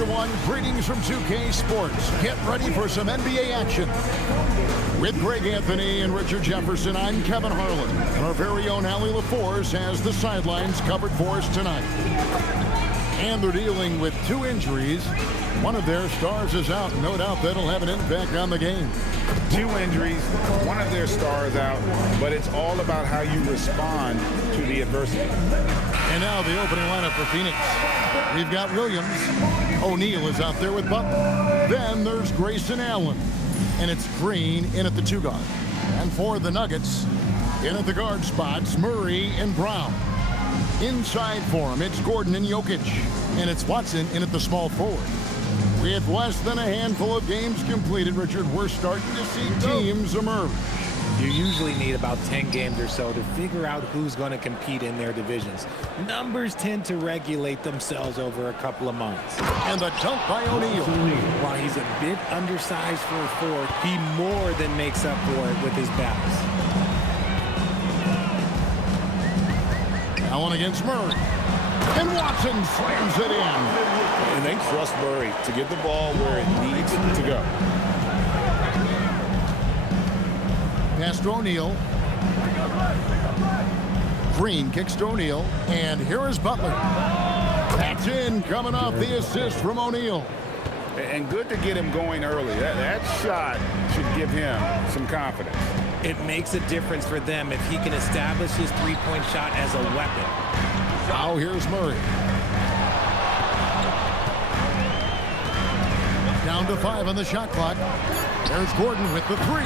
everyone. Greetings from 2K Sports. Get ready for some NBA action. With Greg Anthony and Richard Jefferson, I'm Kevin Harlan. And our very own Allie LaForce has the sidelines covered for us tonight. And they're dealing with 2 injuries. One of their stars is out. No doubt that'll have an impact on the game. 2 injuries, one of their stars out, but it's all about how you respond to the adversity. And now the opening lineup for Phoenix. We've got Williams. O'Neal is out there with Butler. Then there's Grayson Allen. And it's Green in at the 2 guard. And for the Nuggets, in at the guard spots, Murray and Brown. Inside for him, it's Gordon and Jokic. And it's Watson in at the small forward. With less than a handful of games completed, Richard, we're starting to see teams emerge. You usually need about 10 games or so to figure out who's going to compete in their divisions. Numbers tend to regulate themselves over a couple of months. And the dunk by O'Neal. While he's a bit undersized for a forward, he more than makes up for it with his balance. Allen against Murray. And Watson slams it in. And they trust Murray to get the ball where it needs to go. Pass to O'Neal. Green kicks to O'Neal. And here is Butler. That's in, coming off the assist from O'Neal. And good to get him going early. That shot should give him some confidence. It makes a difference for them if he can establish his three-point shot as a weapon. Now here's Murray. Down to 5 on the shot clock. There's Gordon with the 3.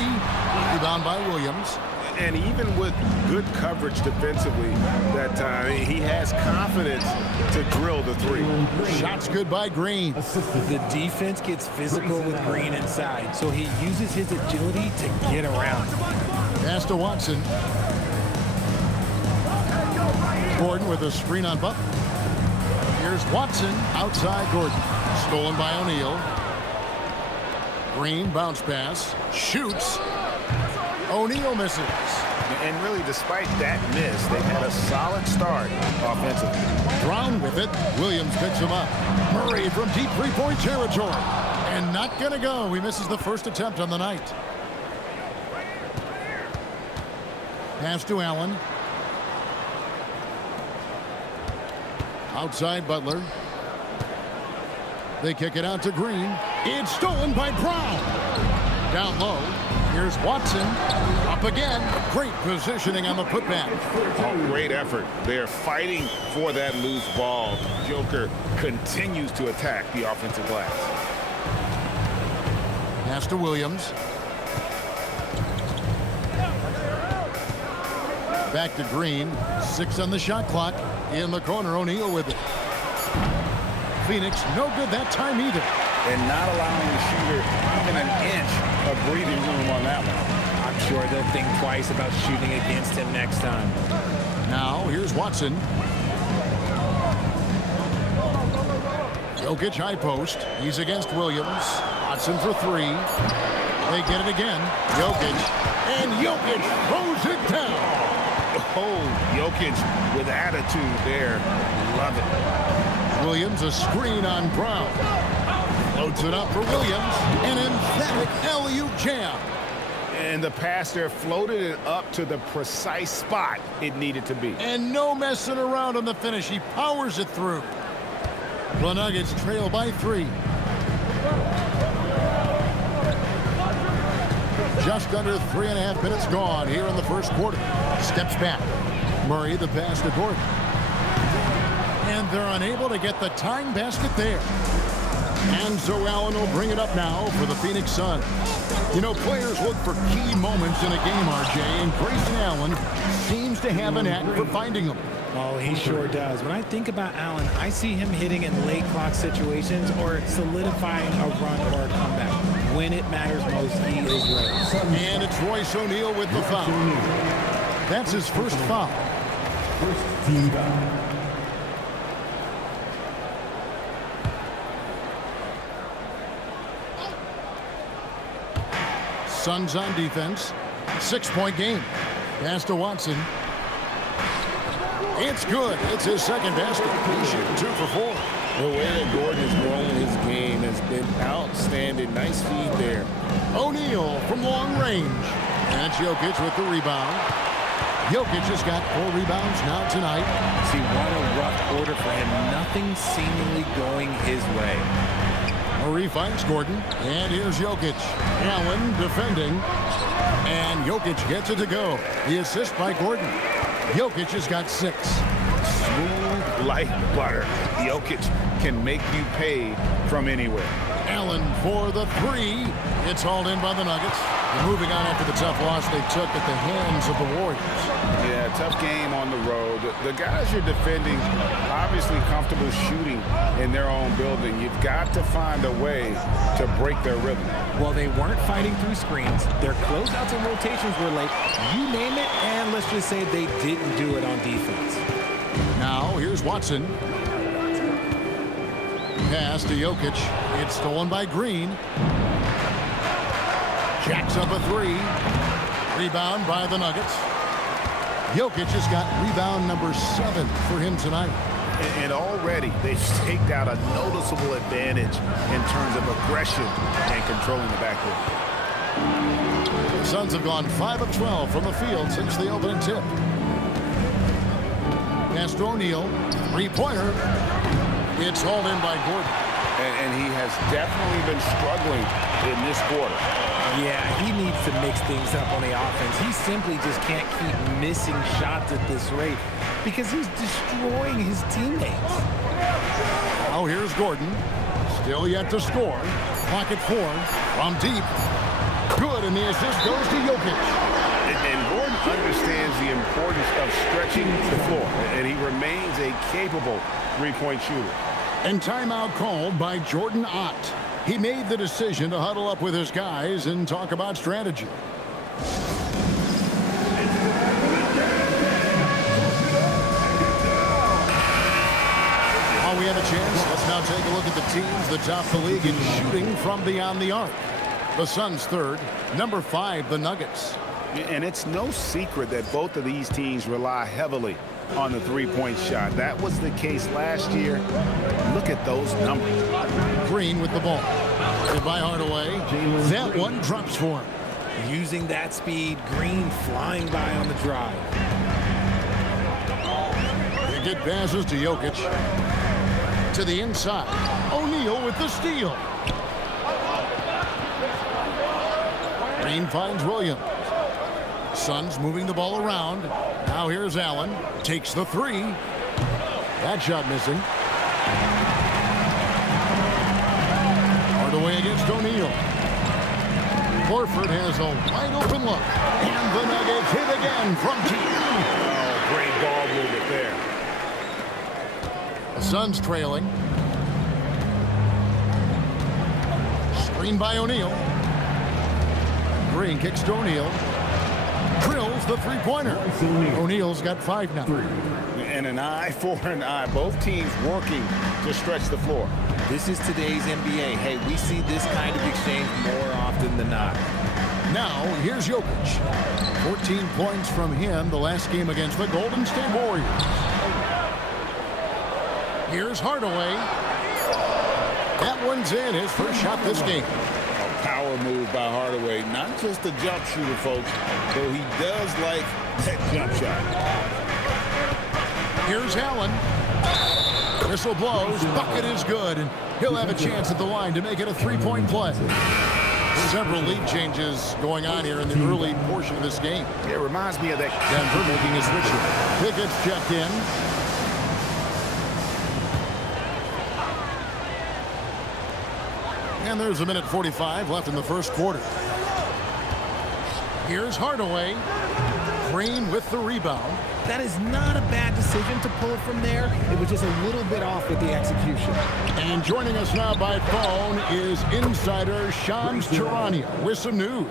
Rebound by Williams. And even with good coverage defensively that time, he has confidence to drill the 3. Shots good by Green. The defense gets physical with Green inside, so he uses his agility to get around. Pass to Watson. Gordon with a screen on Butler. Here's Watson outside Gordon. Stolen by O'Neal. Green bounce pass. Shoots. O'Neal misses. And really, despite that miss, they've had a solid start offensively. Brown with it. Williams picks him up. Murray from deep three-point territory. And not going to go. He misses the first attempt on the night. Pass to Allen. Outside Butler. They kick it out to Green. It's stolen by Brown. Down low. Here's Watson. Up again. Great positioning on the putback. Oh, great effort. They're fighting for that loose ball. Joker continues to attack the offensive glass. Pass to Williams. Back to Green. 6 on the shot clock. In the corner, O'Neal with it. Phoenix, no good that time either. And not allowing the shooter even an inch of breathing room on that one. I'm sure they'll think twice about shooting against him next time. Now, here's Watson. Jokic high post. He's against Williams. Watson for 3. They get it again. Jokic. And Jokic throws it down. Oh, Jokic with attitude there. Love it. Williams a screen on Brown. Loads it up for Williams. An emphatic alley-oop jam. And the pass there floated it up to the precise spot it needed to be. And no messing around on the finish. He powers it through. The Nuggets trail by 3. Just under 3.5 minutes gone here in the first quarter. Steps back. Murray the pass to Gordon. And they're unable to get the tying basket there. And so Allen will bring it up now for the Phoenix Suns. You know, players look for key moments in a game, RJ, and Grayson Allen seems to have an knack for finding them. Oh, he sure does. When I think about Allen, I see him hitting in late clock situations or solidifying a run or a comeback. When it matters most, he is ready. And it's Royce O'Neal with the foul. That's his first foul. First team foul. Suns on defense. 6-point game. Pass to Watson. It's good. It's his second basket. He's shooting 2 for 4. The way that Gordon is growing his game has been outstanding. Nice feed there. O'Neal from long range. And Jokic with the rebound. Jokic has got 4 rebounds now tonight. See, what a rough quarter for him. Nothing seemingly going his way. Murray finds Gordon. And here's Jokic. Allen defending. And Jokic gets it to go. The assist by Gordon. Jokic has got 6. Smooth like butter. Jokic can make you pay from anywhere. Allen for the 3. It's hauled in by the Nuggets. They're moving on after the tough loss they took at the hands of the Warriors. Yeah, tough game on the road. The guys you're defending, obviously comfortable shooting in their own building. You've got to find a way to break their rhythm. Well, they weren't fighting through screens. Their closeouts and rotations were late. You name it, and let's just say they didn't do it on defense. Now, here's Watson. Pass to Jokic. It's stolen by Green. Jacks up a 3. Rebound by the Nuggets. Jokic has got rebound number 7 for him tonight. And already they've staked out a noticeable advantage in terms of aggression and controlling the backcourt. The Suns have gone 5 of 12 from the field since the opening tip. Pass to O'Neal. 3-pointer. It's hauled in by Gordon. And he has definitely been struggling in this quarter. Yeah, he needs to mix things up on the offense. He simply just can't keep missing shots at this rate because he's destroying his teammates. Now here's Gordon. Still yet to score. Pocket 4 from deep. Good, and the assist goes to Jokic. And Gordon understands the importance of stretching the floor, and he remains a capable three-point shooter. And timeout called by Jordan Ott. He made the decision to huddle up with his guys and talk about strategy. While we have a chance, let's now take a look at the teams that top the league in shooting from beyond the arc. The Suns third, number 5, the Nuggets. And it's no secret that both of these teams rely heavily on the three-point shot. That was the case last year. Look at those numbers. Green with the ball. Hit by Hardaway. That one drops for him. Using that speed, Green flying by on the drive. They get passes to Jokic. To the inside. O'Neal with the steal. Green finds Williams. Suns moving the ball around. Now here's Allen. Takes the 3. That shot missing. Hardaway against O'Neal. Horford has a wide open look. And the Nuggets hit again from deep. Oh, great ball movement there. The Suns trailing. Screen by O'Neal. Green kicks to O'Neal. Drills the 3-pointer. O'Neal's got 5 now. And an eye for an eye. Both teams working to stretch the floor. This is today's NBA. Hey, we see this kind of exchange more often than not. Now, here's Jokic. 14 points from him the last game against the Golden State Warriors. Here's Hardaway. That one's in, his first shot this game. Power move by Hardaway. Not just a jump shooter, folks, though he does like that jump shot. Here's Allen. Whistle blows. Bucket is good, and he'll have a chance at the line to make it a 3-point play. There's several lead changes going on here in the early portion of this game. It reminds me of that. Denver making his switch. Pickett's checked in. And there's a minute 45 left in the first quarter. Here's Hardaway. Green with the rebound. That is not a bad decision to pull from there. It was just a little bit off with the execution. And joining us now by phone is insider Shams Charania with some news.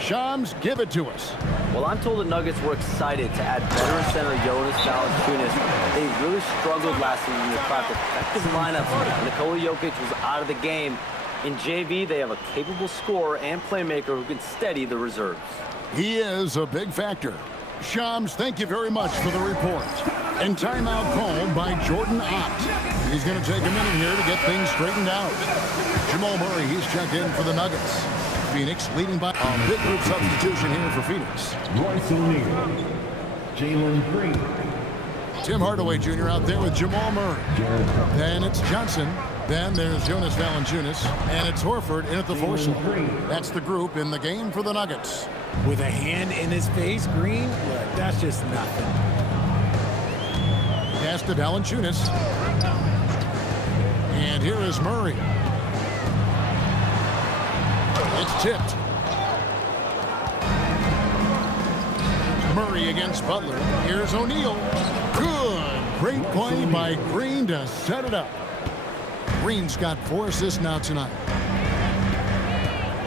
Shams, give it to us. Well, I'm told the Nuggets were excited to add veteran center Jonas Valanciunas. They really struggled last season to craft effective lineups. Nikola Jokic was out of the game. In JV, they have a capable scorer and playmaker who can steady the reserves. He is a big factor. Shams, thank you very much for the report. And timeout called by Jordan Ott. He's going to take a minute here to get things straightened out. Jamal Murray, he's checked in for the Nuggets. Phoenix leading by a big group substitution here for Phoenix. Royce O'Neal. Jalen Green. Tim Hardaway Jr. out there with Jamal Murray. Then it's Johnson. Then there's Jonas Valanciunas. And it's Horford in at the foursome. That's the group in the game for the Nuggets. With a hand in his face, Green, look, that's just nothing. Pass to Valanciunas. And here is Murray. It's tipped. Murray against Butler. Here's O'Neal. Good. Great play by Green to set it up. Green's got 4 assists now tonight.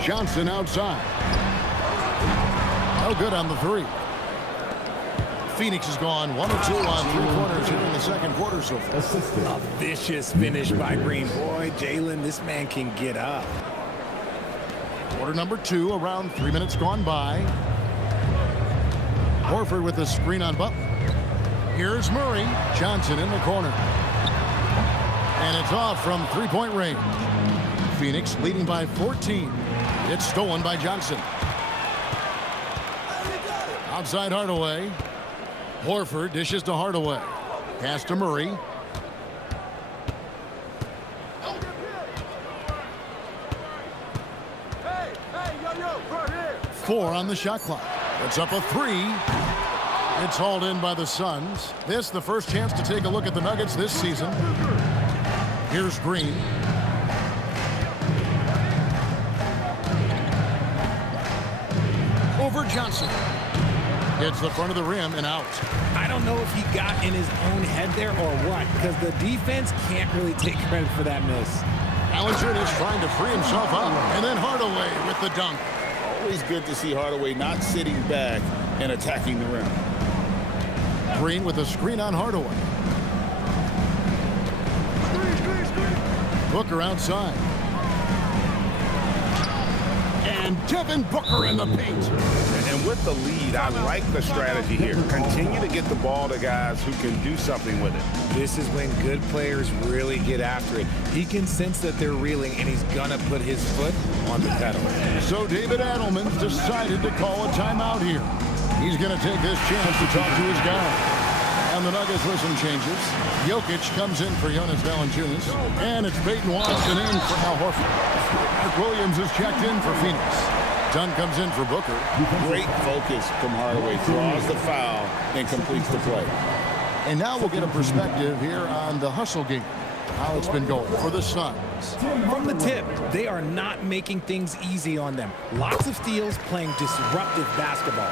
Johnson outside. No good on the three. Phoenix has gone 1 of 2 on 3 quarters here in the second quarter so far. Assisted. A vicious finish by Green. Boy, Jalen, this man can get up. Quarter number 2, around 3 minutes gone by. Horford with the screen on Butler. Here's Murray. Johnson in the corner. And it's off from 3-point range. Phoenix leading by 14. It's stolen by Johnson. Outside Hardaway. Horford dishes to Hardaway. Pass to Murray. Four on the shot clock. It's up a 3. It's hauled in by the Suns. This the first chance to take a look at the Nuggets this season. Here's Green. Over Johnson. Hits the front of the rim and out. I don't know if he got in his own head there or what, because the defense can't really take credit for that miss. Valanciunas trying to free himself up. And then Hardaway with the dunk. Always good to see Hardaway not sitting back and attacking the rim. Green with a screen on Hardaway. Booker outside. And Devin Booker in the paint. And with the lead, I like the strategy here. Continue to get the ball to guys who can do something with it. This is when good players really get after it. He can sense that they're reeling, and he's gonna put his foot on the pedal. So David Adelman's decided to call a timeout here. He's going to take this chance to talk to his guy. And the Nuggets with some changes. Jokic comes in for Jonas Valanciunas. And it's Peyton Watson in for Al Horford. Mark Williams is checked in for Phoenix. Dunn comes in for Booker. Great focus from Hardaway. Draws the foul and completes the play. And now we'll get a perspective here on the hustle game. How it's been going for the Suns. From the tip, they are not making things easy on them. Lots of steals, playing disruptive basketball.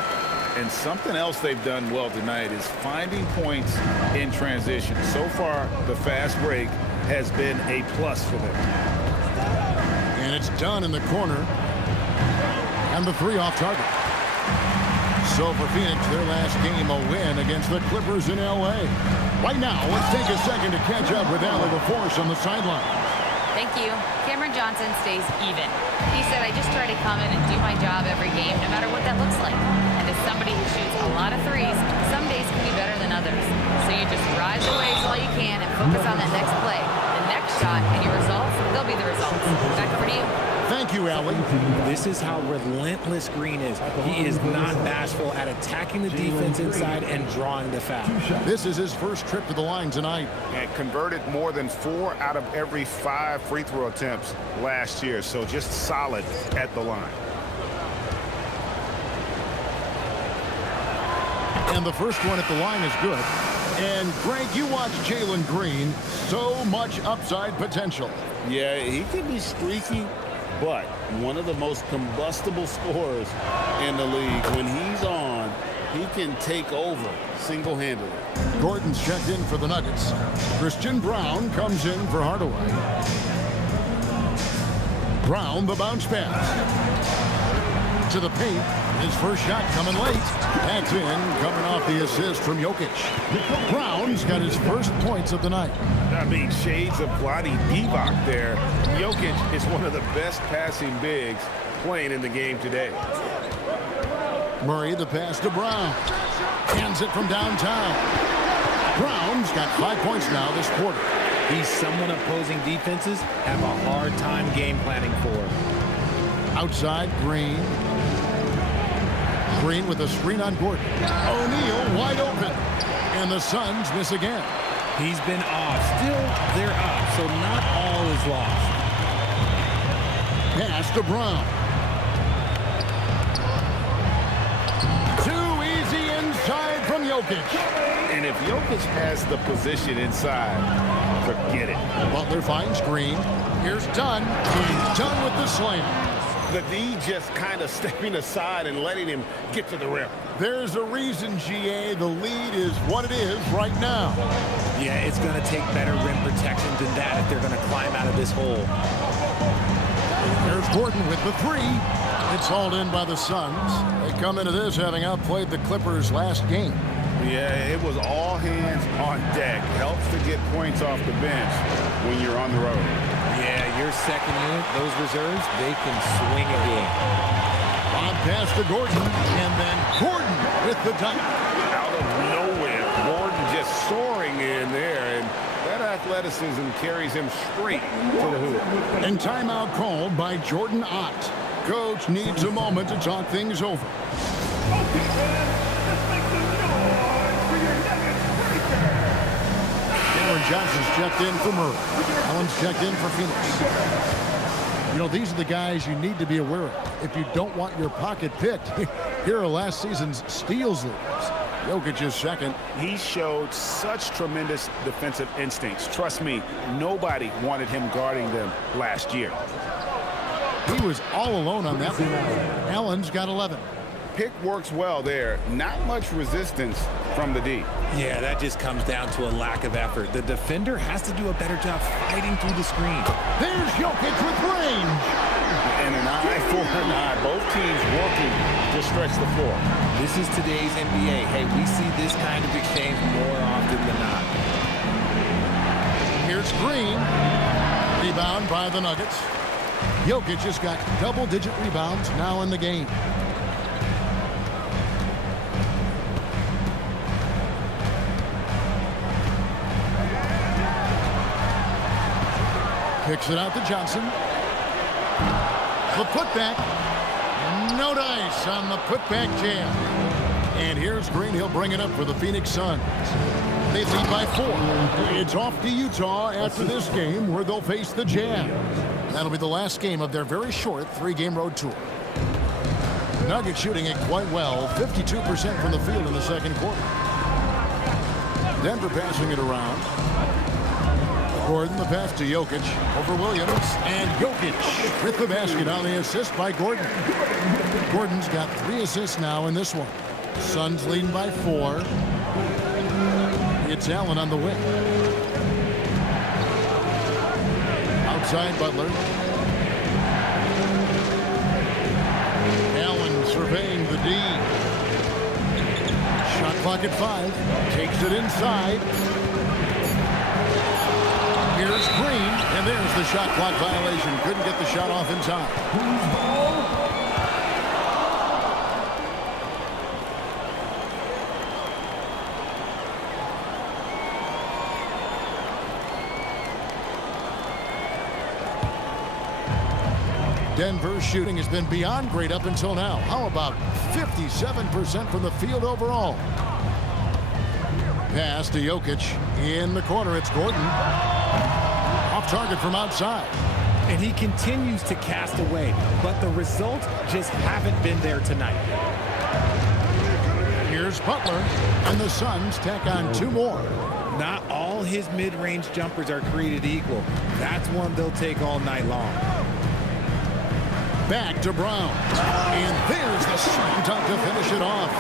And something else they've done well tonight is finding points in transition. So far, the fast break has been a plus for them. And it's done in the corner. And the 3 off target. So for Phoenix, their last game a win against the Clippers in L.A. Right now, let's take a second to catch up with Allie LaForce on the sideline. Thank you. Cameron Johnson stays even. He said, I just try to come in and do my job every game, no matter what that looks like. And as somebody who shoots a lot of threes, some days can be better than others. So you just rise away all you can and focus on that next play. The next shot and your results, they'll be the results. Back over to you. Thank you, Allie. This is how relentless Green is. He is not bashful at attacking the defense inside and drawing the foul. This is his first trip to the line tonight. And converted more than 4 out of every 5 free throw attempts last year. So just solid at the line. And the first one at the line is good. And Greg, you watch Jalen Green. So much upside potential. Yeah, he could be streaky, but one of the most combustible scorers in the league. When he's on, he can take over single-handedly. Gordon's checked in for the Nuggets. Christian Brown comes in for Hardaway. Brown, the bounce pass. To the paint. His first shot coming late. That's in, coming off the assist from Jokic. Brown's got his first points of the night. I mean, shades of Vlade Divac there. Jokic is one of the best passing bigs playing in the game today. Murray, the pass to Brown. Hands it from downtown. Brown's got 5 points now this quarter. He's someone opposing defenses have a hard time game planning for. Outside, Green. Green with a screen on Gordon. O'Neal wide open. And the Suns miss again. He's been off. Still, they're up, so not all is lost. Pass to Brown. Too easy inside from Jokic. And if Jokic has the position inside, forget it. Butler finds Green. Here's Dunn. He's done with the slam. The D just kind of stepping aside and letting him get to the rim. There's a reason, GA, the lead is what it is right now. Yeah, it's going to take better rim protection than that if they're going to climb out of this hole. There's Gordon with the three. It's hauled in by the Suns. They come into this having outplayed the Clippers last game. Yeah, it was all hands on deck. Helps to get points off the bench when you're on the road. Yeah, your second unit, those reserves, they can swing a game. Bob pass to Gordon, and then Gordon with the dunk. Out of nowhere, Gordon just soaring in there, and that athleticism carries him straight to the hoop. And timeout called by Jordan Ott. Coach needs a moment to talk things over. Cameron Johnson's checked in for Murray. Allen's checked in for Phoenix. You know, these are the guys you need to be aware of if you don't want your pocket picked. Here are last season's steals leaders. Jokic is second. He showed such tremendous defensive instincts. Trust me, nobody wanted him guarding them last year. He was all alone on that one. Allen's got 11. Pick works well there. Not much resistance from the D. Yeah, that just comes down to a lack of effort. The defender has to do a better job fighting through the screen. There's Jokic with range. And an eye for an eye. Both teams working to stretch the floor. This is today's NBA. Hey, we see this kind of exchange more often than not. Here's Green. Rebound by the Nuggets. Jokic has got double-digit rebounds now in the game. Kicks it out to Johnson. The putback. No dice on the putback jam. And here's Green. He'll bring it up for the Phoenix Suns. They lead by 4. It's off to Utah after this game where they'll face the Jazz. That'll be the last game of their very short 3-game road tour. Nuggets shooting it quite well. 52% from the field in the second quarter. Denver passing it around. Gordon, the pass to Jokic over Williams, and Jokic with the basket on the assist by Gordon. Gordon's got 3 assists now in this one. Suns leading by 4. It's Allen on the wing. Outside Butler. Allen surveying the D. Shot clock at 5. Takes it inside. Here's Green, and there's the shot clock violation. Couldn't get the shot off in time. Denver's shooting has been beyond great up until now. How about 57% from the field overall? Pass to Jokic. In the corner, it's Gordon. Off target from outside. And he continues to cast away, but the results just haven't been there tonight. Here's Butler, and the Suns tack on 2 more. Not all his mid-range jumpers are created equal. That's one they'll take all night long. Back to Brown. And there's the slam dunk to finish it off.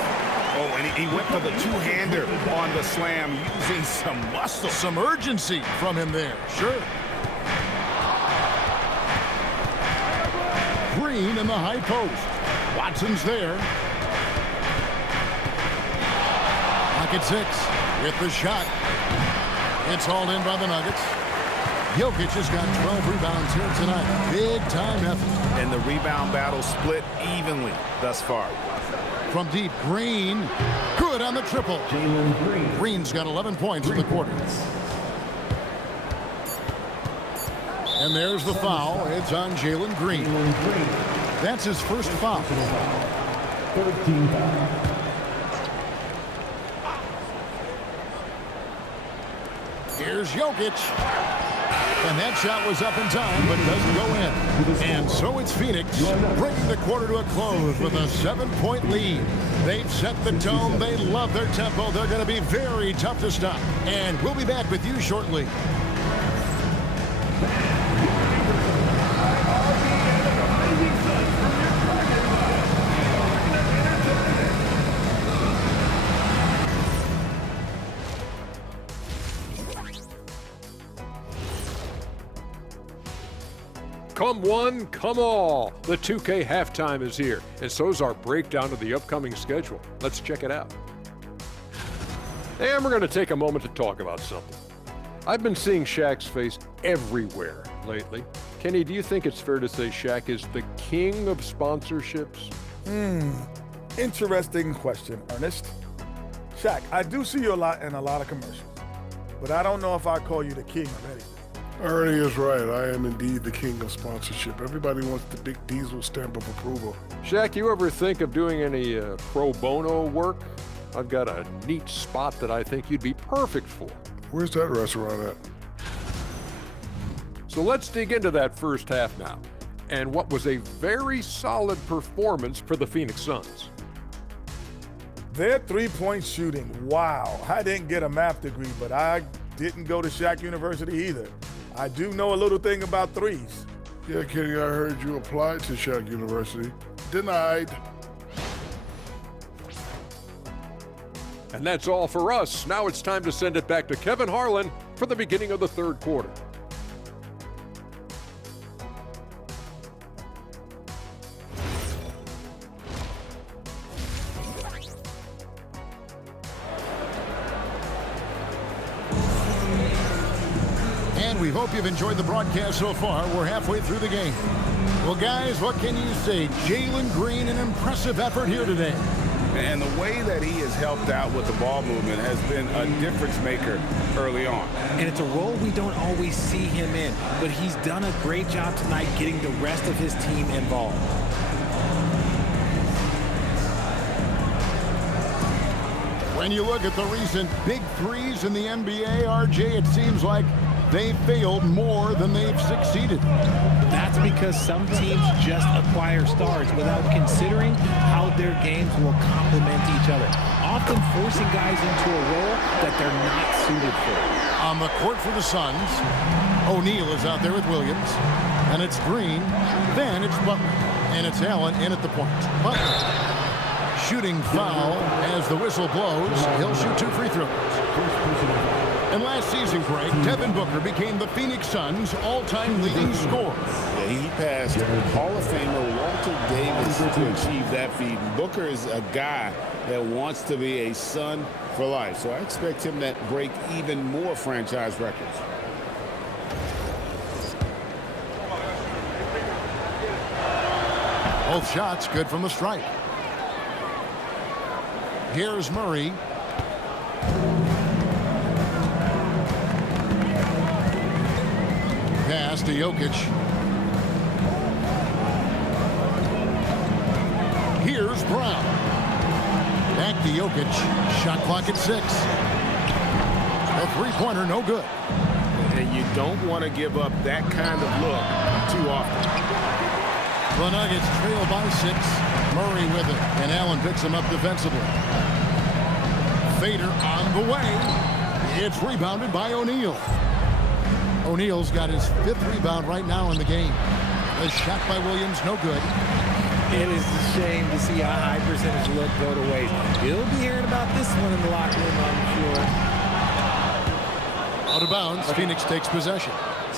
Oh, and he went for the two-hander on the slam using some muscle. Some urgency from him there. Sure. Green in the high post. Watson's there. Pocket 6 with the shot. It's hauled in by the Nuggets. Jokic has got 12 rebounds here tonight. Big time effort. And the rebound battle split evenly thus far. From deep, Green. Good on the triple. Jalen Green. Green's got 11 points in the quarter. And there's the foul. It's on Jalen Green. Jalen Green. That's his first foul. 13 foul. Here's Jokic. And that shot was up in time, but doesn't go in. And so it's Phoenix bringing the quarter to a close with a 7-point lead. They've set the tone. They love their tempo. They're going to be very tough to stop. And we'll be back with you shortly. Come one, come all. The 2K halftime is here, and so's our breakdown of the upcoming schedule. Let's check it out. And we're going to take a moment to talk about something. I've been seeing Shaq's face everywhere lately. Kenny, do you think it's fair to say Shaq is the king of sponsorships? Interesting question, Ernest. Shaq, I do see you a lot in a lot of commercials, but I don't know if I call you the king of anything. Ernie is right. I am indeed the king of sponsorship. Everybody wants the big Diesel stamp of approval. Shaq, you ever think of doing any pro bono work? I've got a neat spot that I think you'd be perfect for. Where's that restaurant at? So let's dig into that first half now, and what was a very solid performance for the Phoenix Suns. Their three-point shooting, wow. I didn't get a math degree, but I didn't go to Shaq University either. I do know a little thing about threes. Yeah, Kenny, I heard you applied to Shaq University. Denied. And that's all for us. Now it's time to send it back to Kevin Harlan for the beginning of the third quarter. We hope you've enjoyed the broadcast so far. We're halfway through the game. Well, guys, what can you say? Jalen Green, an impressive effort here today. And the way that he has helped out with the ball movement has been a difference maker early on. And it's a role we don't always see him in, but he's done a great job tonight getting the rest of his team involved. When you look at the recent big threes in the NBA, RJ, it seems like they failed more than they've succeeded. That's because some teams just acquire stars without considering how their games will complement each other, often forcing guys into a role that they're not suited for. On the court for the Suns, O'Neal is out there with Williams, and it's Green, then it's Butler, and it's Allen in at the point. Butler, shooting foul as the whistle blows. He'll shoot 2 free throws. And last season, Greg, Devin Booker became the Phoenix Suns' all-time leading scorer. Yeah, he passed Hall of Famer Walter Davis to achieve that feat. Booker is a guy that wants to be a Sun for life, so I expect him to break even more franchise records. Both shots good from the stripe. Here's Murray. Pass to Jokic. Here's Brown. Back to Jokic. Shot clock at 6. A three-pointer, no good. And you don't want to give up that kind of look too often. The Nuggets trail by 6. Murray with it, and Allen picks him up defensively. Fader on the way. It's rebounded by O'Neal. O'Neal's got his 5th rebound right now in the game. A shot by Williams, no good. It is a shame to see a high percentage look go to waste. You'll be hearing about this one in the locker room, I'm sure. Out of bounds, Phoenix takes possession.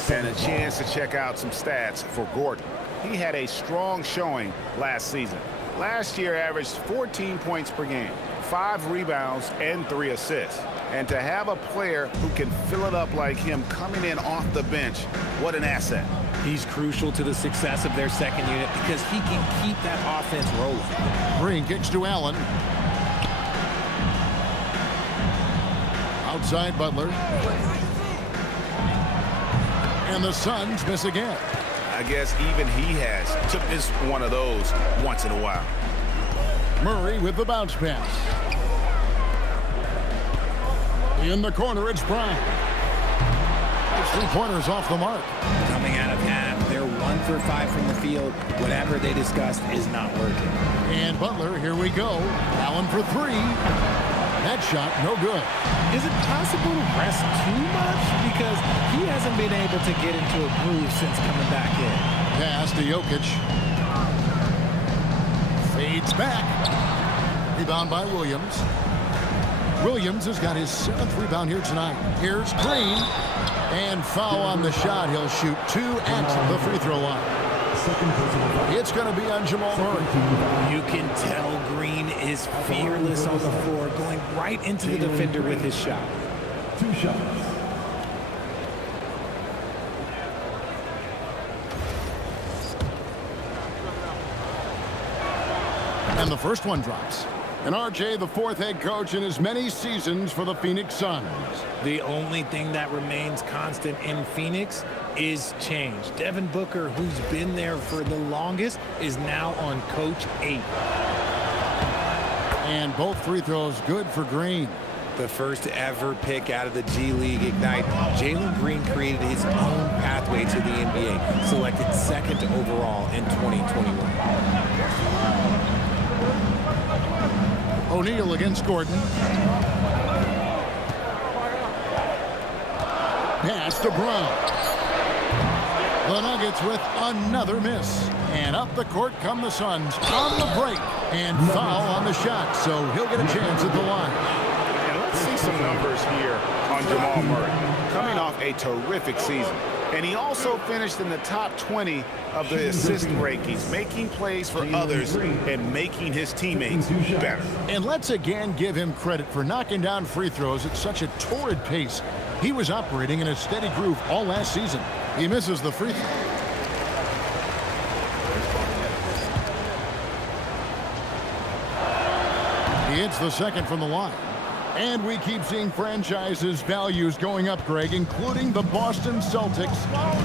And a chance to check out some stats for Gordon. He had a strong showing last season. Last year averaged 14 points per game, 5 rebounds, and 3 assists. And to have a player who can fill it up like him coming in off the bench, what an asset. He's crucial to the success of their second unit because he can keep that offense rolling. Green kicks to Allen. Outside Butler. And the Suns miss again. I guess even he has to miss one of those once in a while. Murray with the bounce pass. In the corner, it's Brown. His three-pointers off the mark. Coming out of half, they're 1 for 5 from the field. Whatever they discussed is not working. And Butler, here we go. Allen for three. That shot, no good. Is it possible to rest too much? Because he hasn't been able to get into a groove since coming back in. Pass to Jokic. Fades back. Rebound by Williams. Williams has got his 7th rebound here tonight. Here's Green. And foul on the shot. He'll shoot 2 at the free throw line. It's going to be on Jamal Murray. You can tell Green is fearless on the floor, going right into the defender with his shot. 2 shots. And the first one drops. And RJ, the 4th head coach in as many seasons for the Phoenix Suns. The only thing that remains constant in Phoenix is change. Devin Booker, who's been there for the longest, is now on coach 8. And both free throws good for Green. The first ever pick out of the G League Ignite, Jalen Green created his own pathway to the NBA, selected 2nd overall in 2021. O'Neal against Gordon. Pass to Brown. The Nuggets with another miss. And up the court come the Suns on the break. And foul on the shot, so he'll get a chance at the line. And let's see some numbers here on Jamal Murray. Coming off a terrific season. And he also finished in the top 20 of the assist rankings, making plays for others and making his teammates better. And let's again give him credit for knocking down free throws at such a torrid pace. He was operating in a steady groove all last season. He misses the free throw. He hits the second from the line. And we keep seeing franchises' values going up, Greg, including the Boston Celtics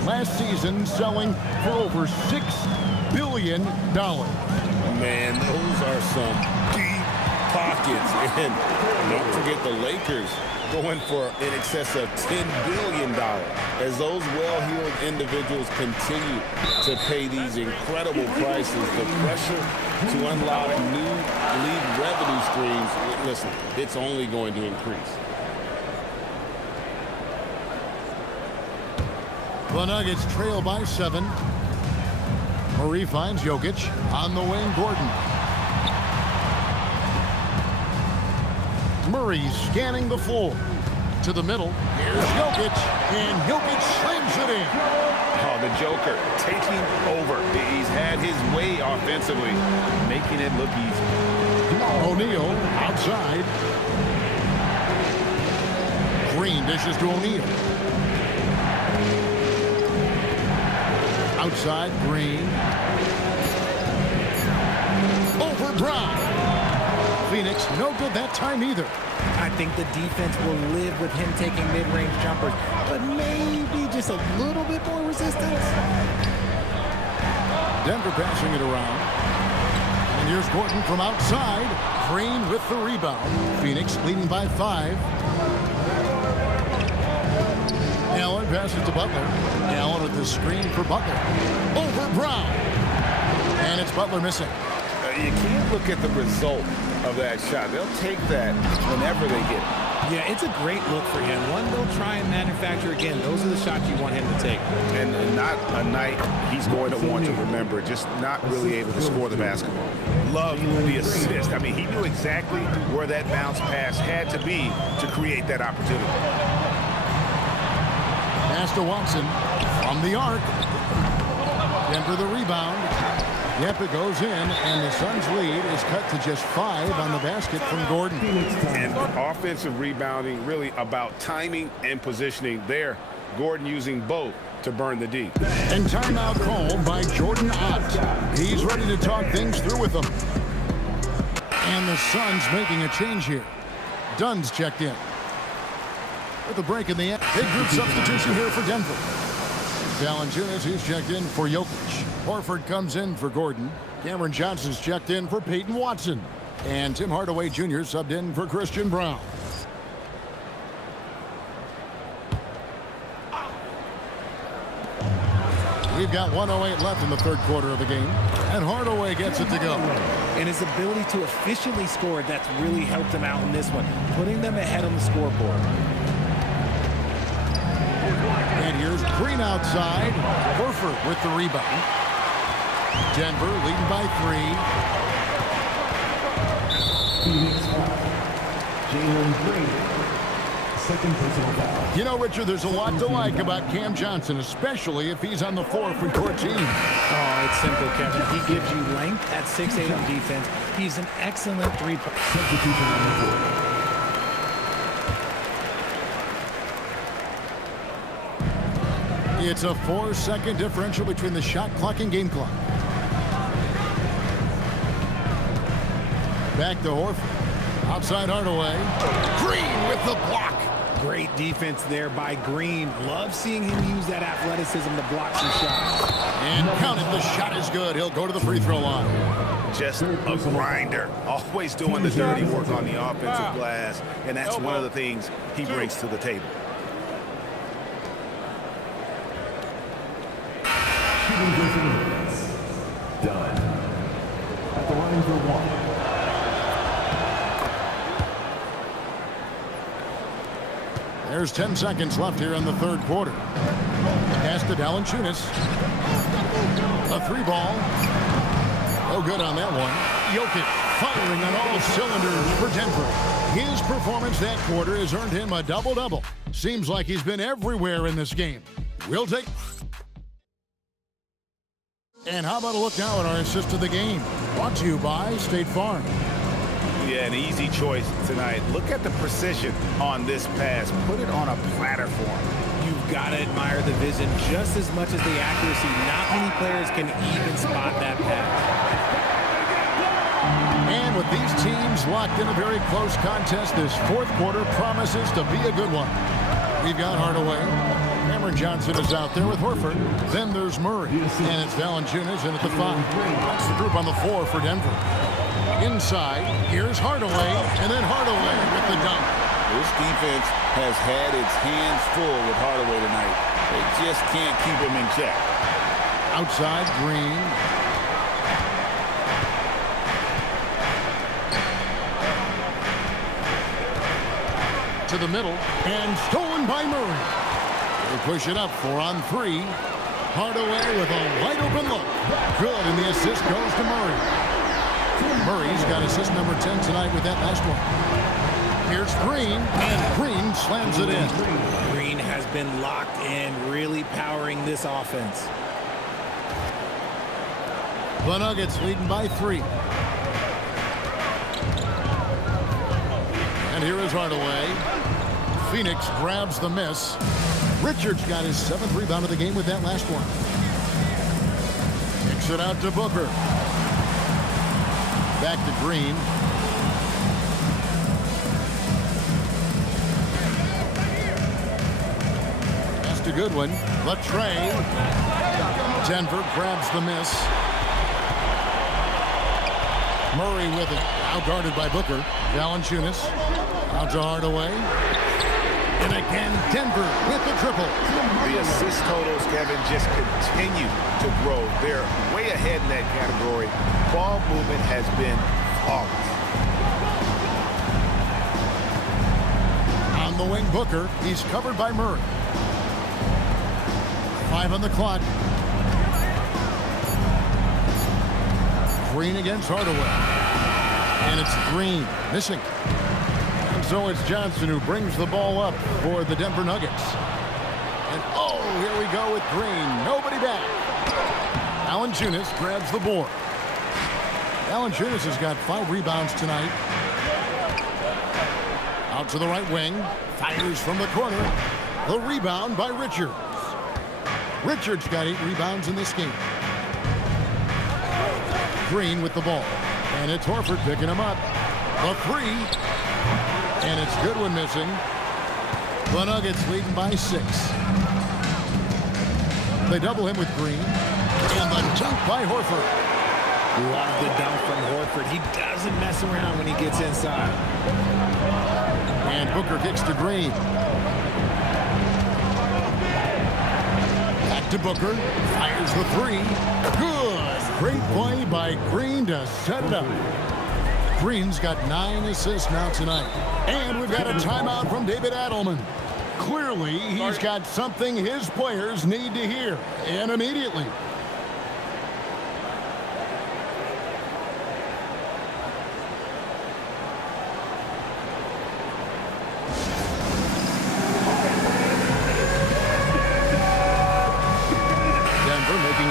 last season selling for over $6 billion. Man, those are some deep pockets. And don't forget the Lakers going for in excess of $10 billion as those well-heeled individuals continue to pay these incredible prices. The pressure to unlock new league revenue streams, listen, it's only going to increase. The Nuggets trail by 7. Murray finds Jokic on the wing. Gordon. Murray scanning the floor. To the middle. Here's Jokic. And Jokic slams it in. Oh, the Joker taking over. He's had his way offensively, making it look easy. O'Neal outside. Green dishes to O'Neal. Outside, Green. Over Brown. Phoenix, no good that time either. I think the defense will live with him taking mid-range jumpers, but maybe just a little bit more resistance. Denver passing it around. And here's Gordon from outside. Green with the rebound. Phoenix leading by 5. Allen passes to Butler. Allen with the screen for Butler. Over Brown. And it's Butler missing. You can't look at the result of that shot. They'll take that whenever they get it. Yeah, it's a great look for him. One they'll try and manufacture again. Those are the shots you want him to take. And not a night he's going to want to remember, just not really able to score the basketball. Love the assist. I mean, he knew exactly where that bounce pass had to be to create that opportunity. Pass to Watson from the arc. Denver the rebound. Yep, it goes in, and the Suns' lead is cut to just 5 on the basket from Gordon. And offensive rebounding really about timing and positioning there. Gordon using both to burn the D. And timeout called by Jordan Ott. He's ready to talk things through with them. And the Suns making a change here. Dunn's checked in. With a break in the end. Big group substitution here for Denver. Valanciunas, he's checked in for Jokic. Horford comes in for Gordon. Cameron Johnson's checked in for Peyton Watson. And Tim Hardaway Jr. subbed in for Christian Braun. We've got 1:08 left in the third quarter of the game. And Hardaway gets it to go. And his ability to efficiently score, that's really helped him out in this one, putting them ahead on the scoreboard. And here's Green outside. Horford with the rebound. Denver leading by 3. Phoenix foul. Jalen Green. Second personal foul. You know, Richard, there's a lot to like about Cam Johnson, especially if he's on the floor for your team. Oh, it's simple, Kevin. He gives you length at 6'8" on defense. He's an excellent three-point. Substitution on the floor. It's a 4-second differential between the shot clock and game clock. Back to Horford. Outside Hardaway. Green with the block. Great defense there by Green. Love seeing him use that athleticism to block some shots. And count it. The shot is good. He'll go to the free throw line. Just a grinder. Always doing the dirty work on the offensive glass. And that's one of the things he brings to the table. Shooting versus done. At the line for 1. There's 10 seconds left here in the third quarter. Pass to Valanciunas. A 3-ball. No good on that one. Jokic firing on all cylinders for Denver. His performance that quarter has earned him a double-double. Seems like he's been everywhere in this game. We'll take... And how about a look now at our assist of the game? Brought to you by State Farm. Yeah, an easy choice tonight. Look at the precision on this pass. Put it on a platter for him. You've got to admire the vision just as much as the accuracy. Not many players can even spot that pass. And with these teams locked in a very close contest, this fourth quarter promises to be a good one. We've got Hardaway. Cameron Johnson is out there with Horford. Then there's Murray. And it's Valanciunas in at the 5. That's the group on the 4 for Denver. Inside, here's Hardaway, and then Hardaway with the dunk. This defense has had its hands full with Hardaway tonight. They just can't keep him in check. Outside, Green. To the middle, and stolen by Murray. They push it up 4-on-3. Hardaway with a wide open look. Good, and the assist goes to Murray. Murray's got assist number 10 tonight with that last one. Here's Green, and Green slams it in. Green has been locked in, really powering this offense. The Nuggets leading by 3. And here is Hardaway. Phoenix grabs the miss. Richards got his 7th rebound of the game with that last one. Kicks it out to Booker. Back to Green. That's a good one. Latrey. Denver grabs the miss. Murray with it. Out guarded by Booker. Valanciunas. Out to Hardaway. And again, Denver with the triple. The assist totals, Kevin, just continue to grow. They're way ahead in that category. Ball movement has been flawless. On the wing, Booker. He's covered by Murray. 5 on the clock. Green against Hardaway. And it's Green missing. And so it's Johnson who brings the ball up for the Denver Nuggets. And oh, here we go with Green. Nobody back. Valanciunas grabs the board. Valanciunas has got 5 rebounds tonight. Out to the right wing. Fires from the corner. The rebound by Richards. Richards got 8 rebounds in this game. Green with the ball. And it's Horford picking him up. The 3. And it's Goodwin missing. The Nuggets leading by 6. They double him with Green. And the dunk by Horford. Love the dunk from Horford. He doesn't mess around when he gets inside. And Booker kicks to Green. Back to Booker. Fires the three. Good. Great play by Green to set it up. Green's got 9 assists now tonight. And we've got a timeout from David Adelman. Clearly, he's got something his players need to hear. And immediately.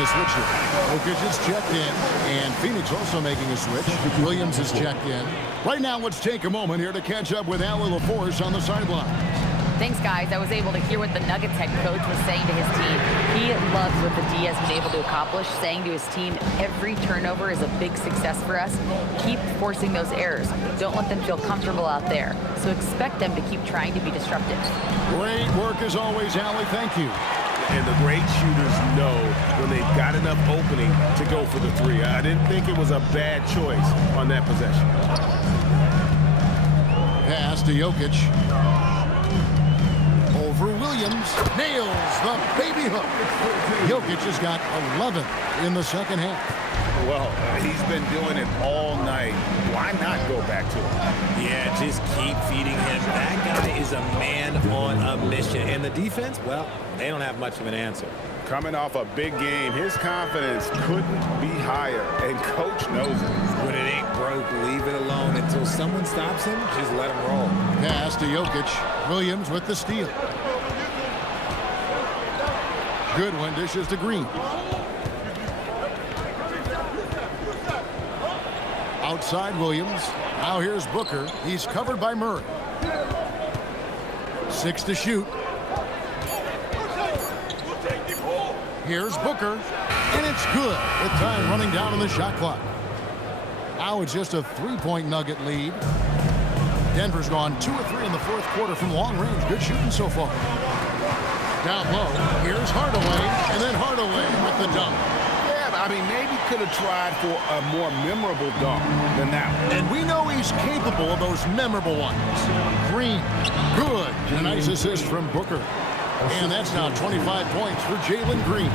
Switch here. Jokic is checked in, and Phoenix also making a switch. Williams is checked in. Right now, let's take a moment here to catch up with Allie LaForce on the sideline. Thanks, guys. I was able to hear what the Nuggets head coach was saying to his team. He loves what the D has been able to accomplish, saying to his team, every turnover is a big success for us. Keep forcing those errors. Don't let them feel comfortable out there. So expect them to keep trying to be disruptive. Great work as always, Allie. Thank you. And the great shooters know when they've got enough opening to go for the three. I didn't think it was a bad choice on that possession. Pass to Jokic. Over Williams. Nails the baby hook. Jokic has got 11 in the second half. Well, he's been doing it all night. Why not go back to him? Yeah, just keep feeding him. That guy is a man on a mission. And the defense, well, they don't have much of an answer. Coming off a big game, his confidence couldn't be higher, and coach knows it. When it ain't broke, leave it alone until someone stops him. Just let him roll. Pass to Jokic. Williams with the steal. Goodwin dishes to Green. Outside Williams. Now here's Booker. He's covered by Murray. 6 to shoot. Here's Booker. And it's good with time running down on the shot clock. Now it's just a 3-point Nugget lead. Denver's gone 2 of 3 in the fourth quarter from long range. Good shooting so far. Down low. Here's Hardaway. And then Hardaway with the dunk. I mean, maybe could have tried for a more memorable dunk than that one. And we know he's capable of those memorable ones. Green, good. A nice assist from Booker. And that's now 25 points for Jalen Green.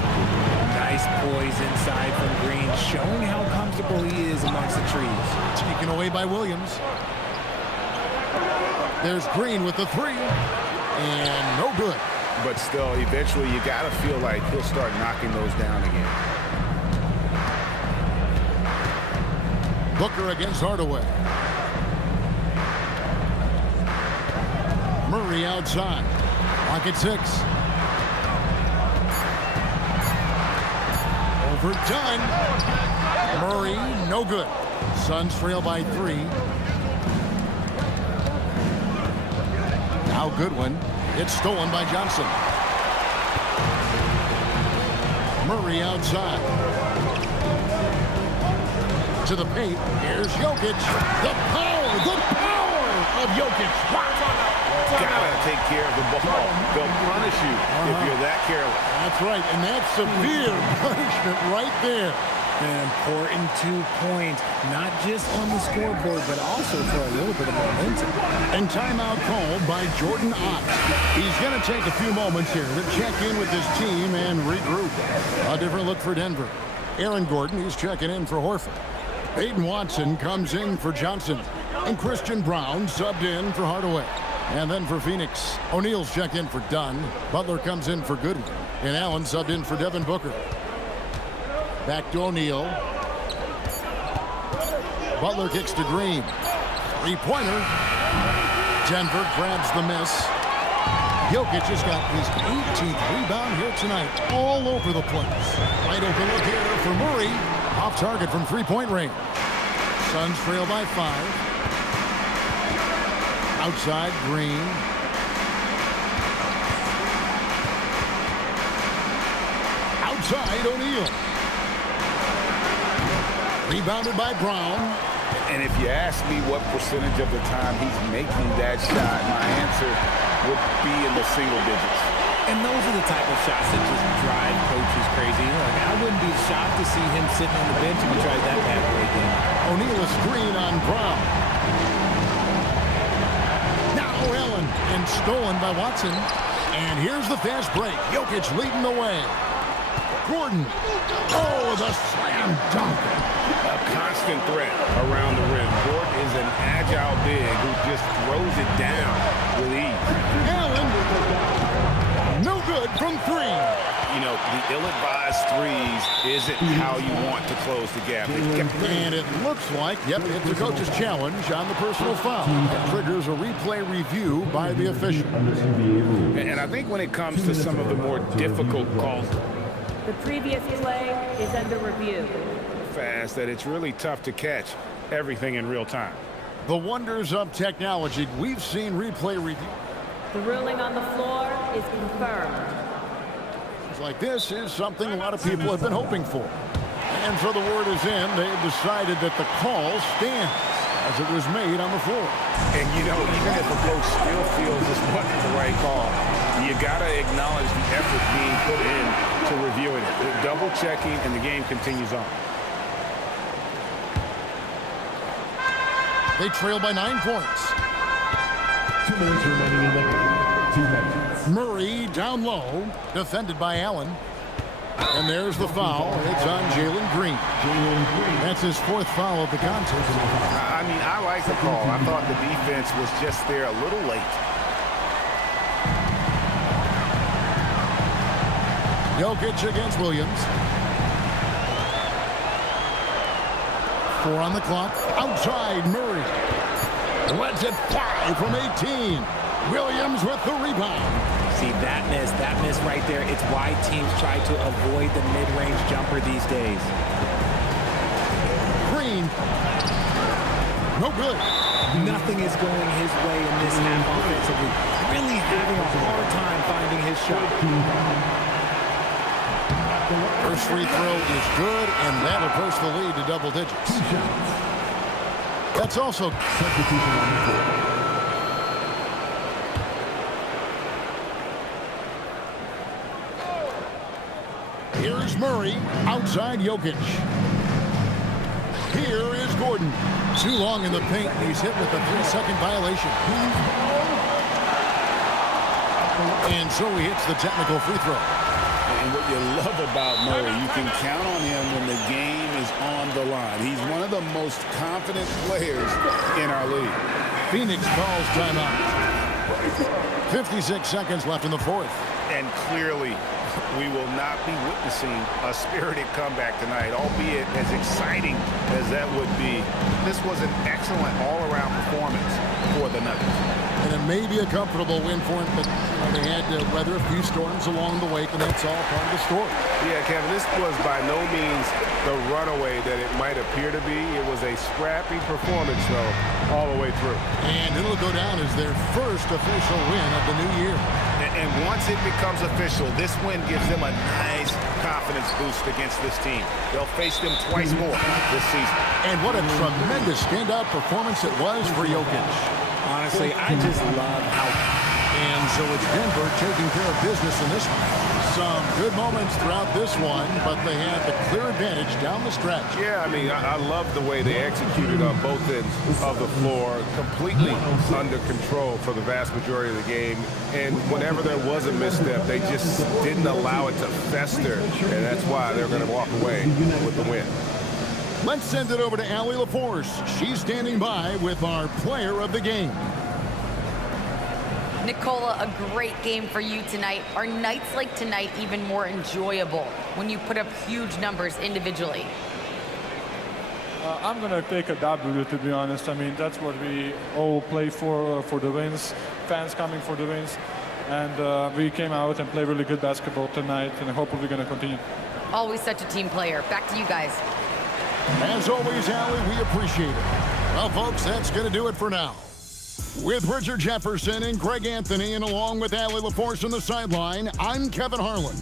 Nice poise inside from Green, showing how comfortable he is amongst the trees. Taken away by Williams. There's Green with the three. And no good. But still, eventually you got to feel like he'll start knocking those down again. Booker against Hardaway. Murray outside. Clock at 6. Overdone. Murray, no good. Suns trail by 3. Now Goodwin. It's stolen by Johnson. Murray outside. To the paint. Here's Jokic. The power of Jokic. Gotta take care of the ball. They'll punish you if you're that careless. That's right, and that's severe punishment right there. An important 2 points, not just on the scoreboard, but also for a little bit of momentum. And timeout called by Jordan Ott. He's going to take a few moments here to check in with his team and regroup. A different look for Denver. Aaron Gordon, he's checking in for Horford. Peyton Watson comes in for Johnson. And Christian Brown subbed in for Hardaway. And then for Phoenix, O'Neal's checked in for Dunn. Butler comes in for Goodwin. And Allen subbed in for Devin Booker. Back to O'Neal. Butler kicks to Green. Three-pointer. Denver grabs the miss. Jokic has got his 18th rebound here tonight. All over the place. Wide open look here for Murray. Off target from three-point range. Suns trail by 5. Outside, Green. Outside, O'Neal. Rebounded by Brown. And if you ask me what percentage of the time he's making that shot, my answer would be in the single digits. And those are the type of shots that just drive coaches crazy. Like, I wouldn't be shocked to see him sitting on the bench if he tries that bad boy again. O'Neal a screen on Brown. Now Allen, and stolen by Watson. And here's the fast break. Jokic leading the way. Gordon. Oh, the slam dunk. A constant threat around the rim. Gordon is an agile big who just throws it down with ease. Allen. No good from three. You know, the ill-advised threes isn't how you want to close the gap. And it looks like, yep, it's a coach's challenge on the personal foul. That triggers a replay review by the official. And I think when it comes to some of the more difficult calls, the previous play is under review. Fast that it's really tough to catch everything in real time. The wonders of technology. We've seen replay review. The ruling on the floor is confirmed. It's like this is something a lot of people have been hoping for. And so the word is in. They've decided that the call stands as it was made on the floor. And, you know, even if a coach still feels this wasn't the right call, you got to acknowledge the effort being put in to reviewing it. Double checking, and the game continues on. They trail by 9 points. 2 minutes remaining in the game. 2 minutes. Murray down low, defended by Allen. And there's the foul. It's on Jalen Green. That's his 4th foul of the contest. I mean, I like the call. I thought the defense was just there a little late. Jokic against Williams. 4 on the clock. Outside Murray. Lets it fly from 18. Williams with the rebound. See, that miss right there, it's why teams try to avoid the mid-range jumper these days. Green. No good. Nothing is going his way in this half offensively. Really having a hard time finding his shot. First free throw is good, and that'll push the lead to double digits. That's also Substitution on the floor. Here's Murray, outside Jokic. Here is Gordon. Too long in the paint, and he's hit with a 3-second violation. And so he hits the technical free throw. And what you love about Murray, you can count on him when the game is on the line. He's one of the most confident players in our league. Phoenix calls timeout. 56 seconds left in the 4th. And clearly, we will not be witnessing a spirited comeback tonight, albeit as exciting as that would be. This was an excellent all-around performance for the Nuggets. And it may be a comfortable win for them, but they had to weather a few storms along the way, and that's all part of the story. Yeah, Kevin, this was by no means the runaway that it might appear to be. It was a scrappy performance, though, all the way through. And it'll go down as their first official win of the new year. And once it becomes official, this win gives them a nice confidence boost against this team. They'll face them twice more this season. And what a tremendous standout performance it was for Jokic. Honestly, I just love how... And so it's Denver taking care of business in this one. Some good moments throughout this one, but they had the clear advantage down the stretch. Yeah, I mean, I love the way they executed on both ends of the floor, completely under control for the vast majority of the game. And whenever there was a misstep, they just didn't allow it to fester, and that's why they're going to walk away with the win. Let's send it over to Allie LaForce. She's standing by with our player of the game. Nikola, a great game for you tonight. Are nights like tonight even more enjoyable when you put up huge numbers individually? I'm going to take a W, to be honest. I mean, that's what we all play for the wins, fans coming for the wins. And we came out and played really good basketball tonight, and hopefully we're going to continue. Always such a team player. Back to you guys. As always, Allie, we appreciate it. Well, folks, that's going to do it for now. With Richard Jefferson and Greg Anthony, and along with Allie LaForce on the sideline, I'm Kevin Harlan.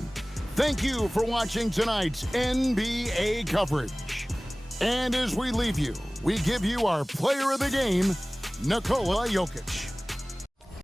Thank you for watching tonight's NBA coverage. And as we leave you, we give you our player of the game, Nikola Jokic.